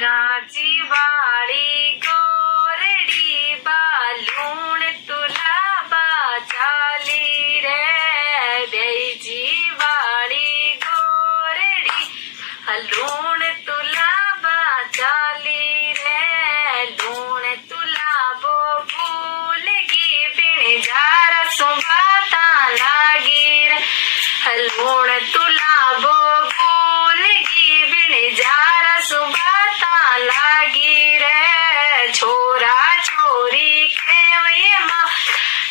गाची वाली गोरड़ी बालूण तुला चाली रे बेजी वाली गोरड़ी लूण तुला चाली रे लूण तुला बो भूल गी बिन जार सुबाता लागी रे लूण तुला बो भूल गी बिन जार सुबाता लागी रे छोरा छोरी केवये मां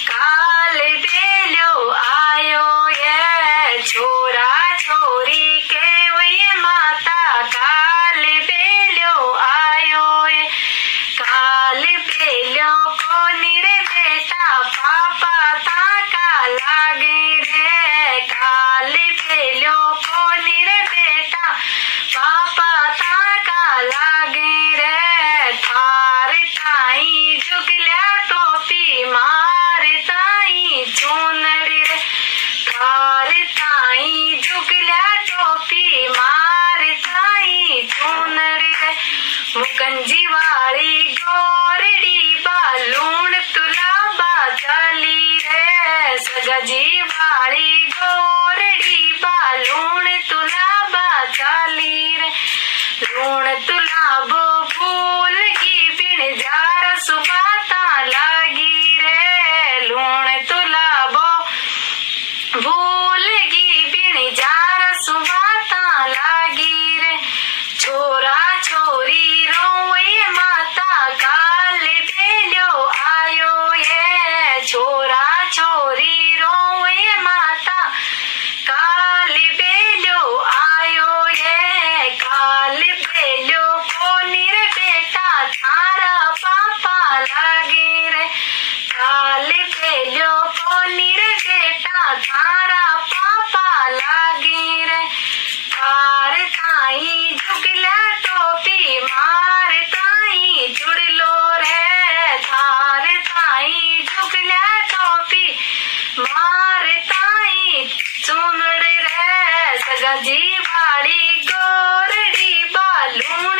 काल बेलो आयो ये छोरा छोरी केवये माता काल बेलो आयो ये काल बेलो कोनी रे बेटा पापा ताका लागे रे काल बेलो कोनी रे बेटा पापा ताका लागे रे थार ताई जुगल्या टोपी मार ताई चोनरी रे थार ताई जुगल्या टोपी मार ताई चोनरी रे मुकंजी वाली गोरड़ी बालूण तुला चाली रे सगजी वाली गोरड़ी बालूण तुला चाली रे लूण तुला बो भूल गी बिन जार सुबाता लागी रे लूण तुला बो भूल गी बिन जार सुबाता लागी रे छोरा छोरी रोए माता काल बेलो आयो ये छोरा छोरी रोए माता काल बेलो आयो ये काल बेलो कोनी रे बेटा थारा पापा लागे रे काल बेलो कोनी रे बेटा थारा पापा लागे रे थार ताई जुगल्या टोपी मार ताई जुड़लो रे थार ताई जुगल्या टोपी मार ताई चुनड़ रे सगजी वाली गोरड़ी बालूण